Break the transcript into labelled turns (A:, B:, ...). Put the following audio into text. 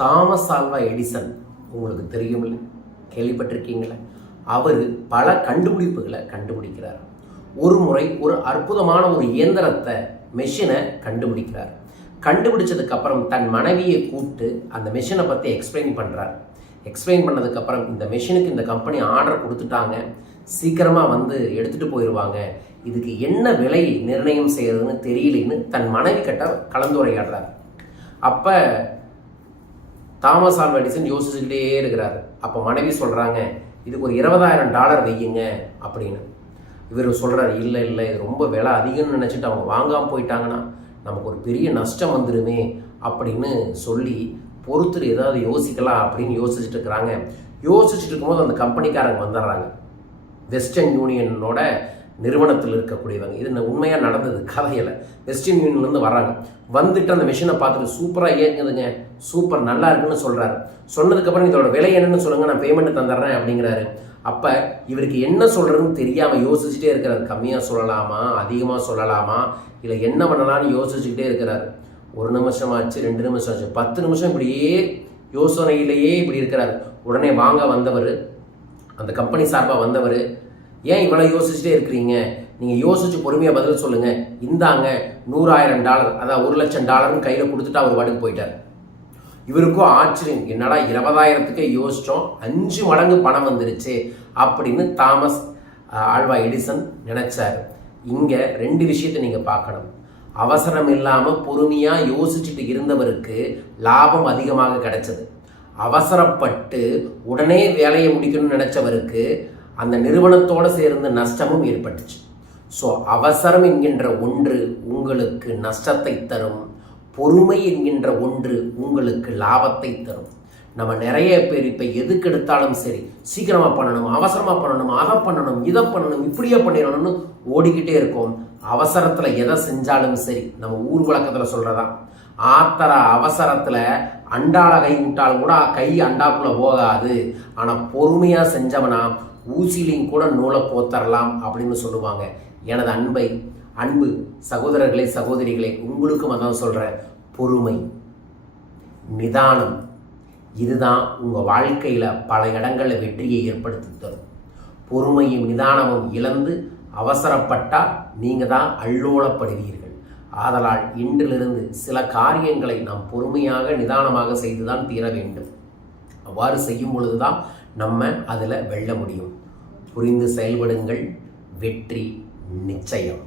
A: Thomas Alva Edison உங்களுக்கு தெரியுமில்ல? கேள்விப்பட்டிருக்கீங்களே? அவர் பல கண்டுபிடிப்புகளை கண்டுபிடிக்கிறார். ஒரு முறை ஒரு அற்புதமான ஒரு இயந்திரத்தை மெஷினை கண்டுபிடிக்கிறார். கண்டுபிடிச்சதுக்கு அப்புறம் தன் மனைவியை கூப்பிட்டு அந்த மெஷினை பற்றி எக்ஸ்பிளைன் பண்ணுறார் எக்ஸ்பிளைன் பண்ணதுக்கப்புறம் இந்த மெஷினுக்கு இந்த கம்பெனி ஆர்டர் கொடுத்துட்டாங்க. சீக்கிரமாக வந்து எடுத்துகிட்டு போயிடுவாங்க இதுக்கு என்ன விலை நிர்ணயம் செய்கிறதுன்னு தெரியலன்னு தன் மனைவி கிட்ட கலந்துரையாடுறார். அப்போ தாமஸ் ஆல்வா எடிசன் யோசிச்சுக்கிட்டே இருக்கிறார். அப்போ மனைவி சொல்கிறாங்க இதுக்கு ஒரு இருபதாயிரம் டாலர் வையுங்க அப்படின்னு. இவர் சொல்கிறார் இல்லை இல்லை இது ரொம்ப விலை அதிகம்னு நினச்சிட்டு அவங்க வாங்காமல் போயிட்டாங்கன்னா நமக்கு ஒரு பெரிய நஷ்டம் வந்துடுமே அப்படின்னு சொல்லி பொறுத்துட்டு ஏதாவது யோசிக்கலாம் அப்படின்னு யோசிச்சுட்டு இருக்கிறாங்க. யோசிச்சுட்டு இருக்கும்போது அந்த கம்பெனிக்காரங்க வந்துடுறாங்க. வெஸ்டர்ன் யூனியனோட நிறுவனத்தில் இருக்கக்கூடியவங்க. இது உண்மையாக நடந்தது? கதையில் வெஸ்டர்ன் யூனியன்லேருந்து வராங்க வந்துட்டு அந்த மிஷினை பார்த்துட்டு சூப்பராக இயங்குதுங்க சூப்பர் நல்லா இருக்குன்னு சொல்கிறாரு சொன்னதுக்கப்புறம் இதோட விலை என்னன்னு சொல்லுங்கள் நான் பேமெண்ட் தந்துடுறேன் அப்படிங்கிறாரு. அப்போ இவருக்கு என்ன சொல்கிறதுன்னு தெரியாமல் யோசிச்சுட்டே இருக்கிறார் கம்மியாக சொல்லலாமா? அதிகமாக சொல்லலாமா? இல்லை என்ன பண்ணலாம்னு யோசிச்சுக்கிட்டே இருக்கிறார். ஒரு நிமிஷம் ஆச்சு ரெண்டு நிமிஷம் ஆச்சு பத்து நிமிஷம் இப்படியே யோசனையிலேயே இப்படி இருக்கிறார். உடனே வாங்க வந்தவர் அந்த கம்பெனி சார்பாக வந்தவர் ஏன் இவ்வளோ யோசிச்சுட்டே இருக்கிறீங்க? நீங்கள் யோசிச்சு பொறுமையாக பதில் சொல்லுங்கள் இந்தாங்க நூறாயிரம் டாலர் அதான் ஒரு லட்சம் டாலர்னு கையில் கொடுத்துட்டு அவர் பாட்டுக்கு போயிட்டார். இவருக்கும் ஆச்சரியம் என்னடா இருபதாயிரத்துக்கே யோசித்தோம் அஞ்சு மடங்கு பணம் வந்துருச்சு அப்படின்னு தாமஸ் ஆழ்வா எடிசன் நினச்சார். இங்கே ரெண்டு விஷயத்தை நீங்கள் பார்க்கணும். அவசரம் இல்லாமல் பொறுமையாக யோசிச்சுட்டு இருந்தவருக்கு லாபம் அதிகமாக கிடைச்சது. அவசரப்பட்டு உடனே வேலையை முடிக்கணும்னு நினச்சவருக்கு அந்த நிறுவனத்தோடு சேர்ந்து நஷ்டமும் ஏற்பட்டுச்சு. ஸோ அவசரம் என்கின்ற ஒன்று உங்களுக்கு நஷ்டத்தை தரும் பொறுமை என்கின்ற ஒன்று உங்களுக்கு லாபத்தை தரும். நம்ம நிறைய பேர் இப்போ எதுக்கு எடுத்தாலும் சரி சீக்கிரமாக பண்ணணும் அவசரமாக பண்ணணும் அதை பண்ணணும் இதை பண்ணணும் இப்படியே பண்ணிடணும்னு ஓடிக்கிட்டே இருக்கோம். அவசரத்தில் எதை செஞ்சாலும் சரி நம்ம ஊர் வழக்கத்தில் சொல்கிறதா ஆத்திர அவசரத்தில் அண்டால கை விட்டால் கூட கை அண்டாக்குள்ளே போகாது. ஆனால் பொறுமையாக செஞ்சவனா ஊசிலையும் கூட நூலை போத்தரலாம் அப்படின்னு சொல்லுவாங்க. எனது அன்பை அன்பு சகோதரர்களே சகோதரிகளே உங்களுக்கும் அதான் சொல்கிறேன் பொறுமை நிதானம் இதுதான் உங்கள் வாழ்க்கையில் பல இடங்களில் வெற்றியை ஏற்படுத்தி தரும். பொறுமையும் நிதானமும் இழந்து அவசரப்பட்டால் நீங்கள் தான் அல்லோலப்படுவீர்கள் ஆதலால் இன்றிலிருந்து சில காரியங்களை நாம் பொறுமையாக நிதானமாக செய்துதான் தீர வேண்டும். அவ்வாறு செய்யும் பொழுதுதான் நம்ம அதில் வெல்ல முடியும். புரிந்து செயல்படுங்கள். வெற்றி நிச்சயம்.